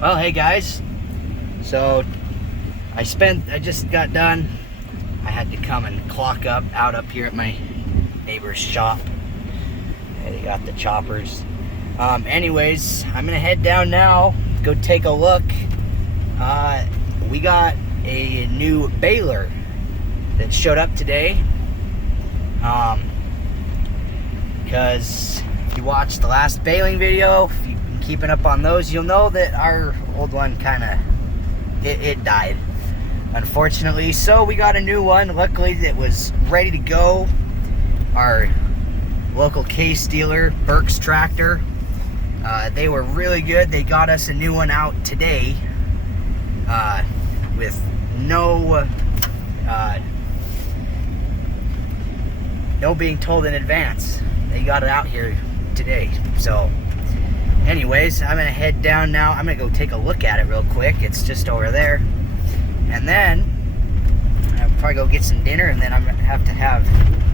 Well, hey guys. So I just got done. I had to come and clock out up here at my neighbor's shop. They got the choppers. Anyways, I'm gonna head down now, go take a look. We got a new baler that showed up today. Because if you watched the last baling video, if you've been keeping up on those, you'll know that our old one it died, unfortunately. So we got a new one. Luckily, it was ready to go. Our local case dealer, Burke's Tractor, they were really good. They got us a new one out today with no being told in advance. They got it out here today. So anyways, I'm gonna head down now. I'm gonna go take a look at it real quick. It's just over there, and then I'll probably go get some dinner, and then I'm gonna have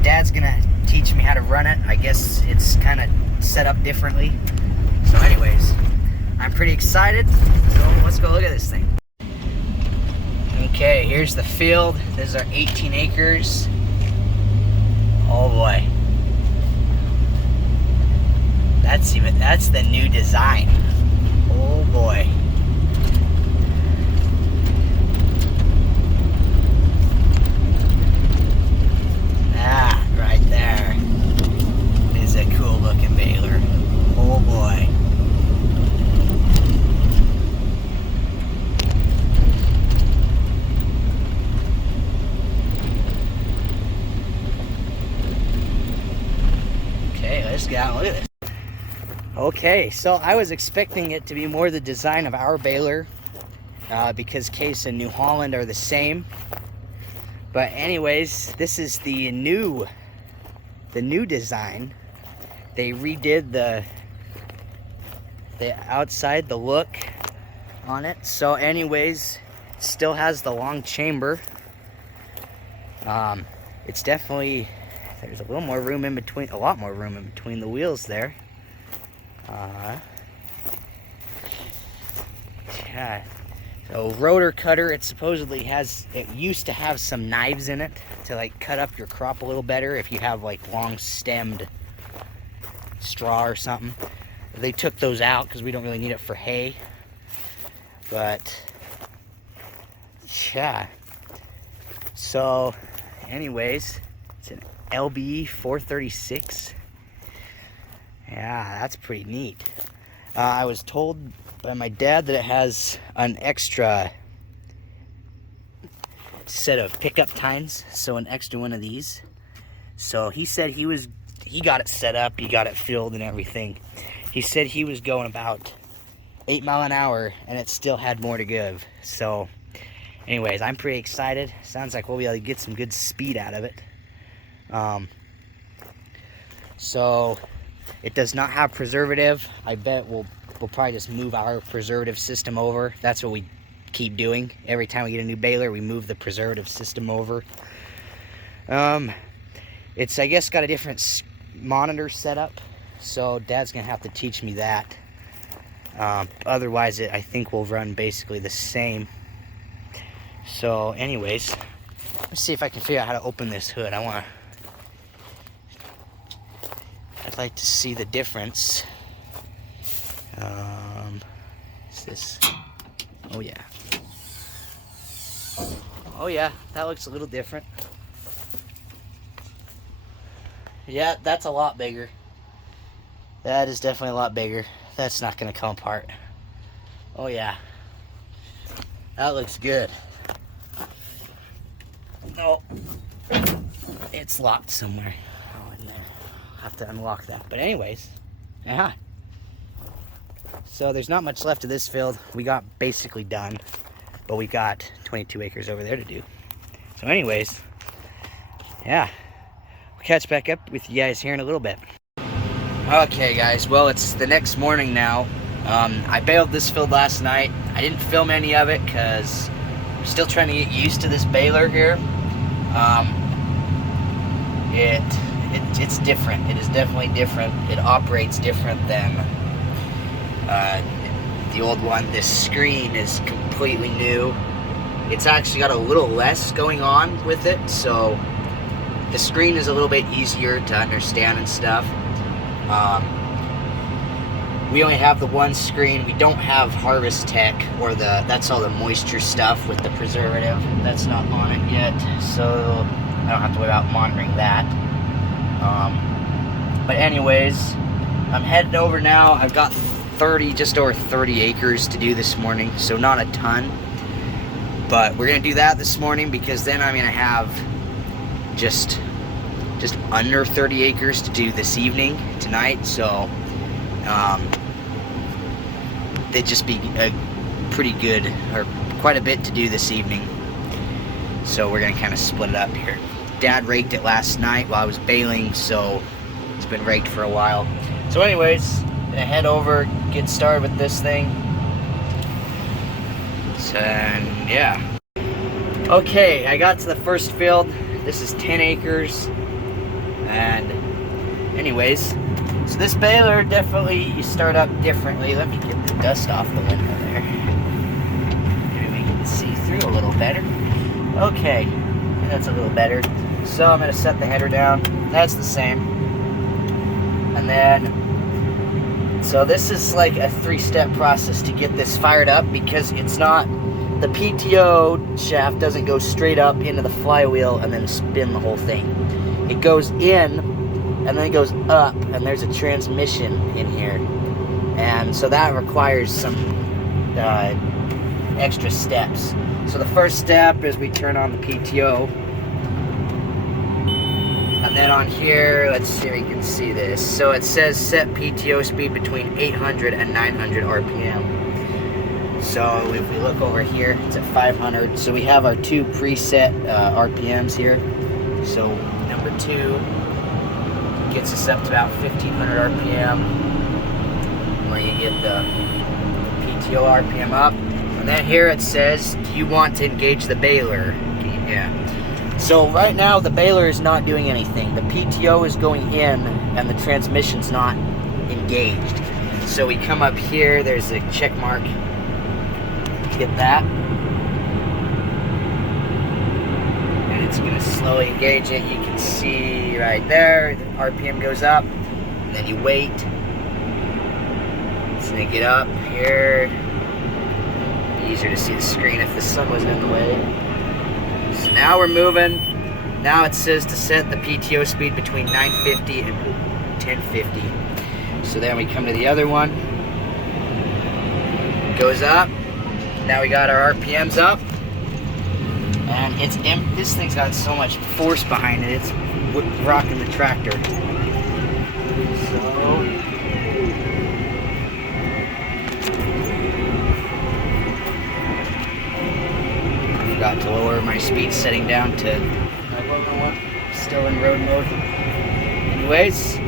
Dad's gonna teach me how to run it. I guess it's kind of set up differently. So anyways, I'm pretty excited. So let's go look at this thing. Okay, here's the field. This is our 18 acres. Oh boy. That's the new design. Oh boy. That right there is a cool looking baler. Oh boy. Okay, let's get out and look at this. Okay, so I was expecting it to be more the design of our baler, because Case and New Holland are the same. But anyways, this is the new design. They redid the outside, the look on it. So anyways, it still has the long chamber. It's definitely, there's a lot more room in between the wheels there. Yeah. So rotor cutter, it used to have some knives in it to like cut up your crop a little better if you have like long stemmed straw or something. They took those out because we don't really need it for hay. But yeah. So anyways, it's an LB 436. Yeah, that's pretty neat. I was told by my dad that it has an extra set of pickup tines, so an extra one of these. So he said he got it set up, he got it filled and everything. He said he was going about 8 miles an hour and it still had more to give. So anyways, I'm pretty excited. Sounds like we'll be able to get some good speed out of it. So it does not have preservative. I bet we'll probably just move our preservative system over. That's what we keep doing. Every time we get a new baler, we move the preservative system over. It's, I guess, got a different monitor setup, so Dad's gonna have to teach me that. Otherwise, I think will run basically the same. So anyways, let's see if I can figure out how to open this hood. I'd like to see the difference. Is this? Oh yeah. Oh yeah, that looks a little different. Yeah, that's a lot bigger. That is definitely a lot bigger. That's not gonna come apart. Oh yeah. That looks good. Oh, it's locked somewhere. Oh, in there. Have to unlock that. But anyways, yeah. So there's not much left of this field. We got basically done, but we got 22 acres over there to do. So anyways, yeah, we'll catch back up with you guys here in a little bit. Okay guys, well, it's the next morning now. I baled this field last night. I didn't film any of it because I'm still trying to get used to this baler here. It's different. It is definitely different. It operates different than the old one. This screen is completely new. It's actually got a little less going on with it, so the screen is a little bit easier to understand and stuff. We only have the one screen. We don't have Harvest Tech, or that's all the moisture stuff with the preservative. That's not on it yet, so I don't have to worry about monitoring that. But anyways, I'm heading over now. I've got just over 30 acres to do this morning, so not a ton. But we're gonna do that this morning, because then I'm gonna have just under 30 acres to do this evening, tonight. So it'd just be a pretty good, or quite a bit to do this evening. So we're gonna kind of split it up here. Dad raked it last night while I was baling, so it's been raked for a while. So anyways, gonna head over, get started with this thing. So, and yeah. Okay, I got to the first field. This is 10 acres. And anyways, so this baler, definitely you start up differently. Let me get the dust off the window there. Maybe we can see through a little better. Okay, that's a little better. So I'm gonna set the header down. That's the same. And then, so this is like a 3-step process to get this fired up, because it's not, the PTO shaft doesn't go straight up into the flywheel and then spin the whole thing. It goes in, and then it goes up, and there's a transmission in here. And so that requires some extra steps. So the first step is we turn on the PTO. And then on here, let's see if you can see this. So it says set PTO speed between 800 and 900 RPM. So if we look over here, it's at 500. So we have our 2 preset RPMs here. So number 2 gets us up to about 1500 RPM, where you get the PTO RPM up. And then here it says, do you want to engage the baler? Yeah. So right now the baler is not doing anything. The PTO is going in and the transmission's not engaged. So we come up here, there's a check mark. Hit that. And it's gonna slowly engage it. You can see right there, the RPM goes up, and then you wait. It's gonna get up here. Easier to see the screen if the sun wasn't in the way. So now we're moving. Now it says to set the PTO speed between 950 and 1050. So then we come to the other one. It goes up. Now we got our RPMs up. And it's this thing's got so much force behind it. It's rocking the tractor. So forgot to lower my speed setting down to still in road mode. Anyways,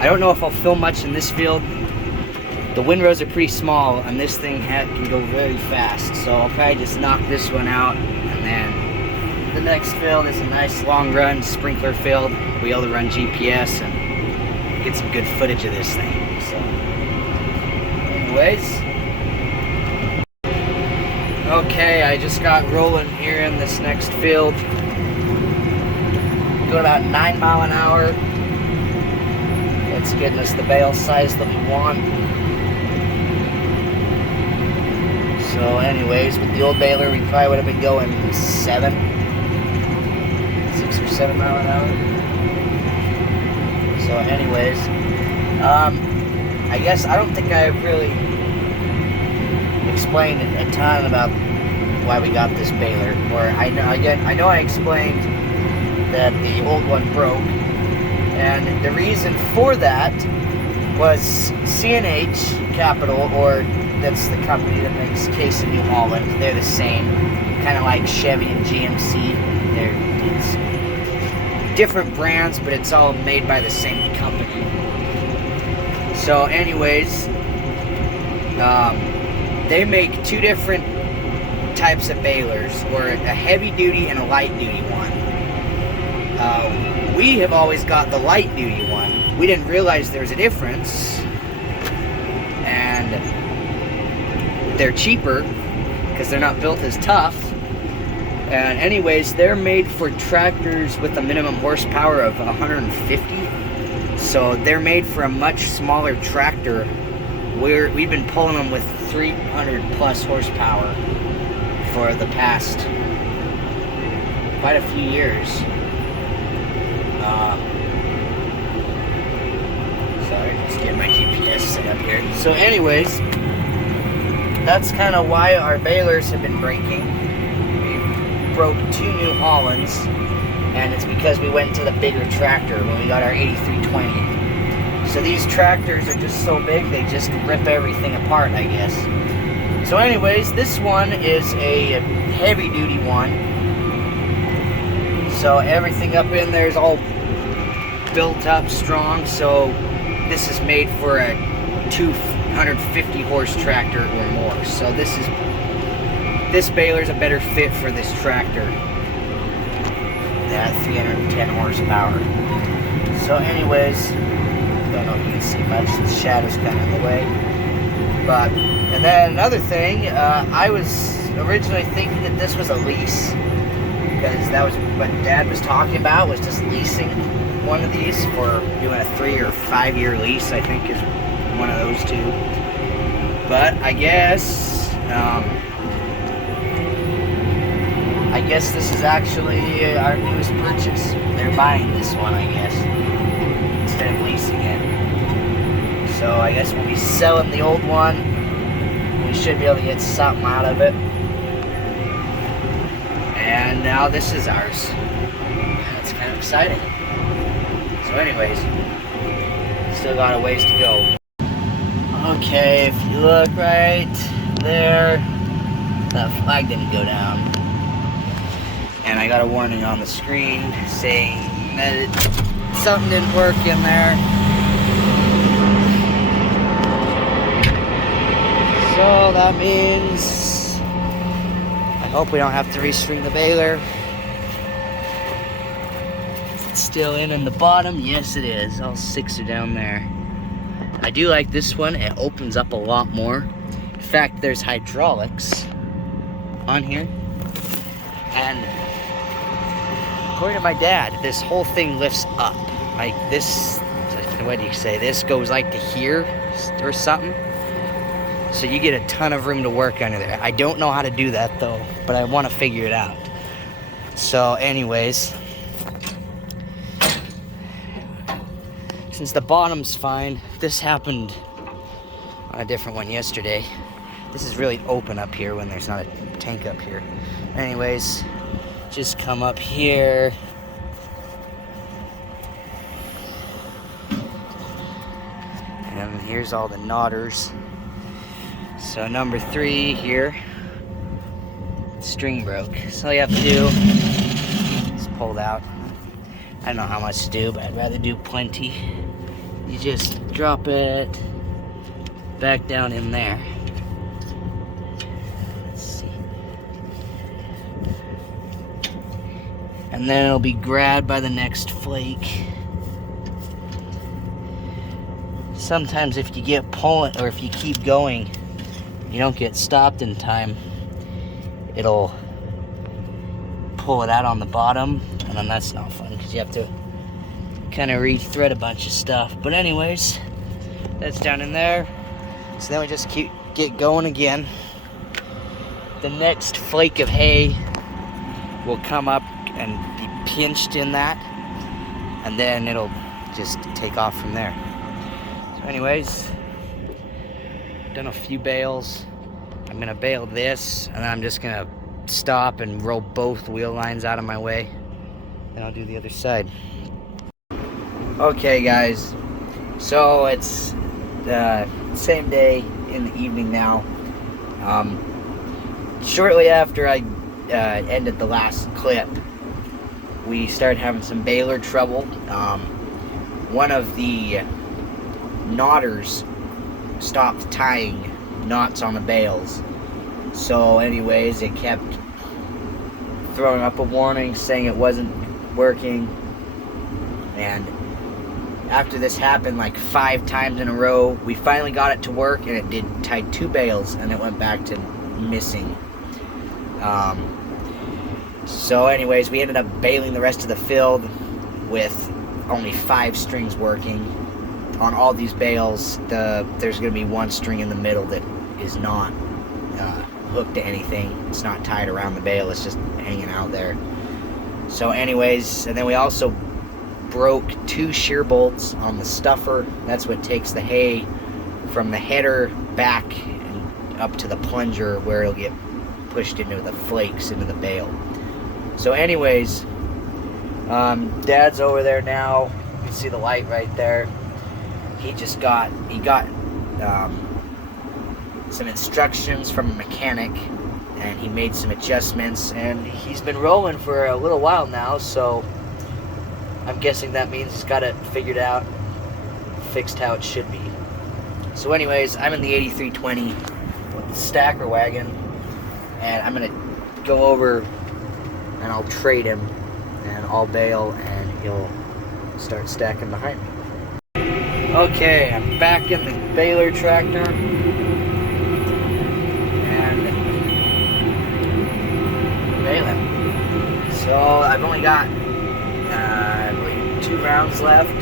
I don't know if I'll film much in this field. The windrows are pretty small, and this thing can go very fast. So I'll probably just knock this one out, and then the next field is a nice long run sprinkler field. We'll be able to run GPS and get some good footage of this thing. So, anyways, okay, I just got rolling here in this next field. Go about 9 miles an hour. It's getting us the bale size that we want. So anyways, with the old baler, we probably would have been going 6 or 7 miles an hour. So anyways, I guess I don't think I've really explained a ton about why we got this baler. Or I know I explained that the old one broke, and the reason for that was CNH Capital, or that's the company that makes case in New Holland. They're the same, kind of like Chevy and GMC. It's different brands, but it's all made by the same company. So anyways, they make 2 different types of balers, or a heavy duty and a light duty one. We have always got the light duty one. We didn't realize there's a difference, and they're cheaper because they're not built as tough. And anyways, they're made for tractors with a minimum horsepower of 150. So they're made for a much smaller tractor. We've been pulling them with 300 plus horsepower for the past quite a few years. Sorry, just getting my GPS set up here. So anyways, that's kind of why our balers have been breaking. We broke 2 New Hollands, and it's because we went to the bigger tractor when we got our 8320. So these tractors are just so big, they just rip everything apart, I guess. So anyways, this one is a heavy duty one. So everything up in there is all built up strong. So this is made for a 250 horse tractor or more. So this baler is a better fit for this tractor. That 310 horsepower. So anyways, don't know if you can see much, the shadow's kind of in the way. But, and then another thing, I was originally thinking that this was a lease, because that was what Dad was talking about, was just leasing one of these, for doing a 3 or 5 year lease, I think is one of those two. But I guess this is actually our newest purchase. They're buying this one, I guess, instead of leasing it. So I guess we'll be selling the old one. We should be able to get something out of it. And now this is ours. That's kind of exciting. So anyways, still got a ways to go. Okay, if you look right there, that flag didn't go down. And I got a warning on the screen saying that something didn't work in there. So that means I hope we don't have to restring the baler. Is it still in the bottom? Yes, it is. All 6 are down there. I do like this one. It opens up a lot more. In fact, there's hydraulics on here. And according to my dad, this whole thing lifts up. Like this, what do you say? This goes like to here or something. So you get a ton of room to work under there. I don't know how to do that though, but I want to figure it out. So anyways, since the bottom's fine, this happened on a different one yesterday. This is really open up here when there's not a tank up here. Anyways, just come up here. And here's all the knotters. So number 3 here, string broke. So all you have to do is pull it out. I don't know how much to do, but I'd rather do plenty. You just drop it back down in there. Let's see. And then it'll be grabbed by the next flake. Sometimes if you get pulling, or if you keep going, you don't get stopped in time, it'll pull it out on the bottom, and then that's not fun because you have to kind of re-thread a bunch of stuff. But anyways, that's down in there. So then we just get going again. The next flake of hay will come up and be pinched in that, and then it'll just take off from there. So anyways, done a few bales. I'm gonna bale this, and then I'm just gonna stop and roll both wheel lines out of my way. Then I'll do the other side. Okay guys, so it's the same day in the evening now. Shortly after I ended the last clip, we started having some baler trouble. One of the knotters stopped tying knots on the bales. So anyways, it kept throwing up a warning saying it wasn't working. And after this happened like 5 times in a row, we finally got it to work, and it did tied 2 bales, and it went back to missing. So anyways, we ended up baling the rest of the field with only 5 strings working. On all these bales, there's going to be 1 string in the middle that is not hooked to anything. It's not tied around the bale, it's just hanging out there. So anyways, and then we also broke 2 shear bolts on the stuffer. That's what takes the hay from the header back and up to the plunger, where it'll get pushed into the flakes into the bale. So anyways, Dad's over there now. You can see the light right there. He got some instructions from a mechanic, and he made some adjustments, and he's been rolling for a little while now, so I'm guessing that means he's got it figured out, fixed how it should be. So anyways, I'm in the 8320 with the stacker wagon, and I'm gonna go over and I'll trade him, and I'll bale, and he'll start stacking behind me. Okay, I'm back in the baler tractor, and baling. So I've only got I believe 2 rounds left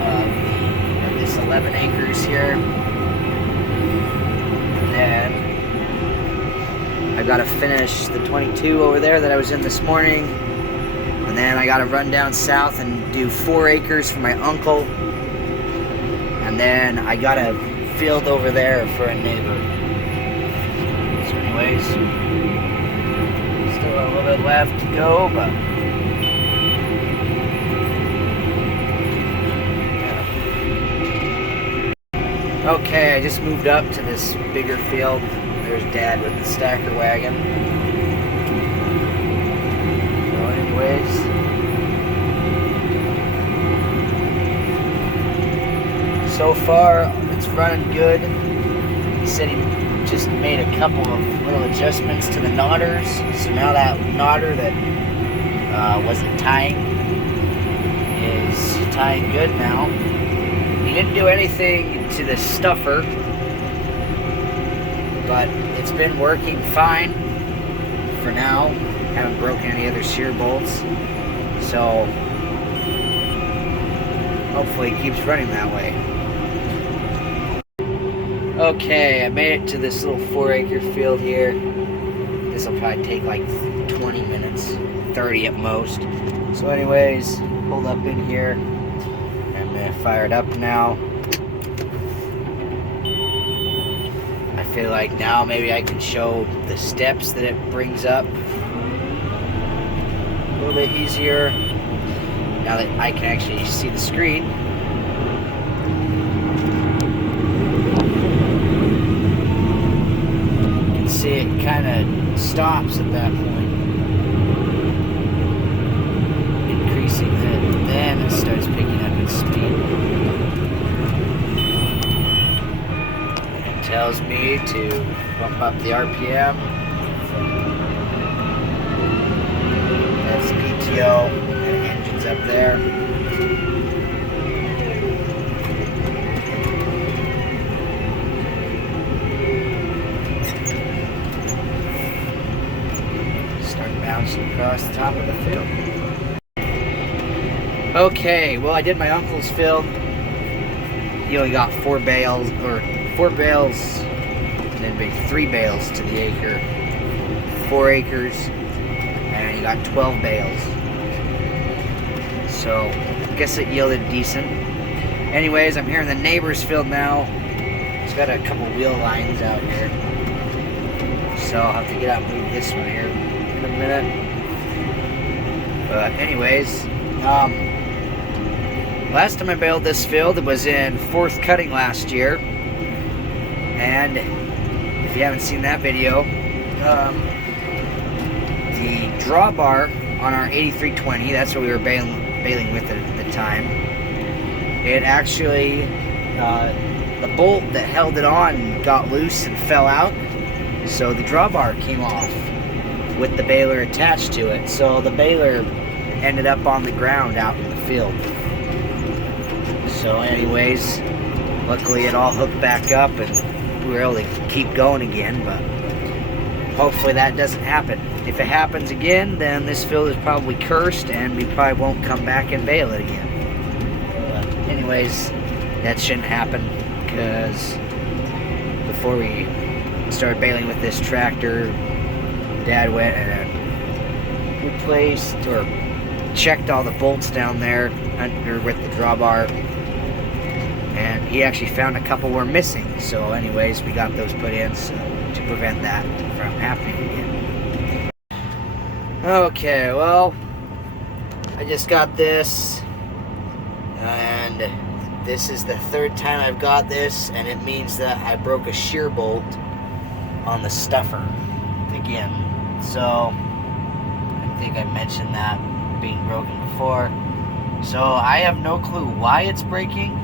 of this 11 acres here, and then I've got to finish the 22 over there that I was in this morning, and then I got to run down south and do 4 acres for my uncle, and then I got a field over there for a neighbor. So anyways, still a little bit left to go, but okay, I just moved up to this bigger field. There's Dad with the stacker wagon. So anyways, so far it's running good. He said he just made a couple of little adjustments to the knotters. So now that knotter that wasn't tying is tying good now. He didn't do anything to the stuffer, but it's been working fine for now. Haven't broken any other shear bolts, so hopefully it keeps running that way. Okay, I made it to this little 4-acre field here. This will probably take like 20 minutes, 30 at most. So anyways, hold up in here. I'm gonna fire it up now. I feel like now maybe I can show the steps that it brings up a little bit easier now that I can actually see the screen. You can see it kind of stops at that point, increasing it, then it starts picking up its speed. Tells me to bump up the RPM. That's PTO, and the engine's up there. Start bouncing across the top of the field. Okay, well I did my uncle's field. He only got 4 bales, or 4 bales, and then maybe 3 bales to the acre, 4 acres, and he got 12 bales. So I guess it yielded decent. Anyways, I'm here in the neighbor's field now. It's got a couple wheel lines out here, so I'll have to get out and move this one here in a minute. But anyways, last time I baled this field, it was in 4th cutting last year. And if you haven't seen that video, the drawbar on our 8320, that's what we were baling with at the time, it actually, the bolt that held it on got loose and fell out, so the drawbar came off with the baler attached to it. So the baler ended up on the ground out in the field. So anyways, luckily it all hooked back up and we were able to keep going again, but hopefully that doesn't happen. If it happens again, then this field is probably cursed and we probably won't come back and bale it again. But anyways, that shouldn't happen, because before we started baling with this tractor, Dad went and replaced or checked all the bolts down there under with the drawbar, and he actually found a couple were missing. So anyways, we got those put in to prevent that from happening again. Okay, well, I just got this, and this is the third time I've got this, and it means that I broke a shear bolt on the stuffer again. So I think I mentioned that being broken before. So I have no clue why it's breaking.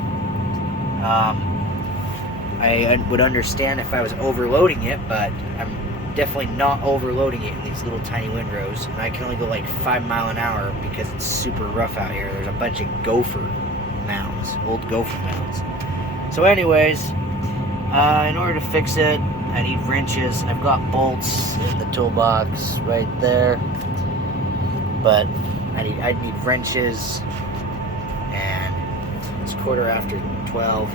I would understand if I was overloading it, but I'm definitely not overloading it in these little tiny windrows. And I can only go like 5 miles an hour because it's super rough out here. There's a bunch of gopher mounds, old gopher mounds. So anyways, in order to fix it, I need wrenches. I've got bolts in the toolbox right there, but I need wrenches, and it's 12:15.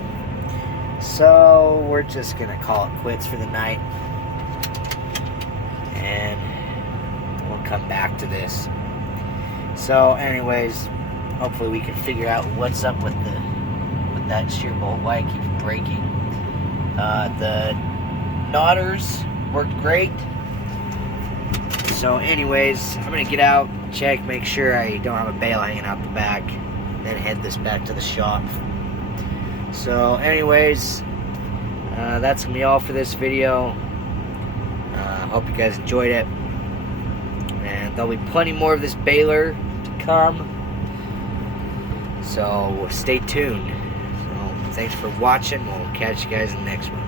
So we're just gonna call it quits for the night, and we'll come back to this. So anyways, hopefully we can figure out what's up with that shear bolt, why it keeps breaking. The knotters worked great. So anyways, I'm gonna get out, check, make sure I don't have a bale hanging out the back, then head this back to the shop. So anyways, that's gonna be all for this video. Hope you guys enjoyed it, and there'll be plenty more of this baler to come, so stay tuned. So thanks for watching. We'll catch you guys in the next one.